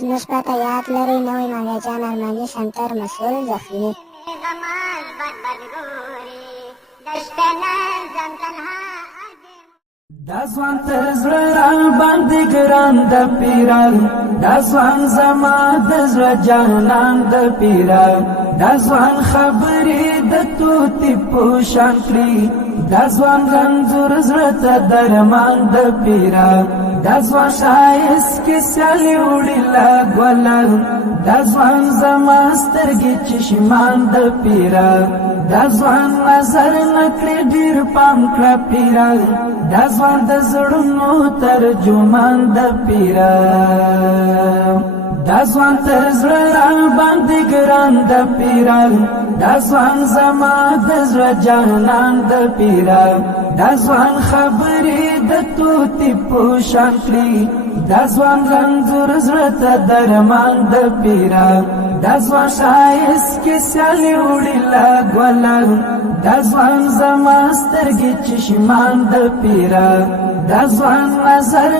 مثبت یاد لري نوې مانیا جان ارماني سنټر مسؤل زخمي دا ځوان تر زړه را باندې ګران د پیران دا ځوان زما د زړه جانان د پیران دا ځوان خبرې د توتي په شان کړي دا ځوان رنځور زړه ته درمان د پیران دا ځوان ښایست کې سیالي وړي لا ګلان دا ځوان زما سترګې چشمان د پیران دا ځوان نظر نکړي ډېر پام کړه پیران دا ځوان د زړونو ترجمان د پیران دا ځوان تر زړه را باندې ګران د پیران دا ځوان زما د زړه جانان د پیران دا ځوان خبرې د توتي په شان کړي دا ځوان رنځور زړه ته درمان د پیران دا ځوان ښایست کې سیالي وړي لا ګلان دا ځوان زما سترګې چشمان د پیران دا ځوان نظر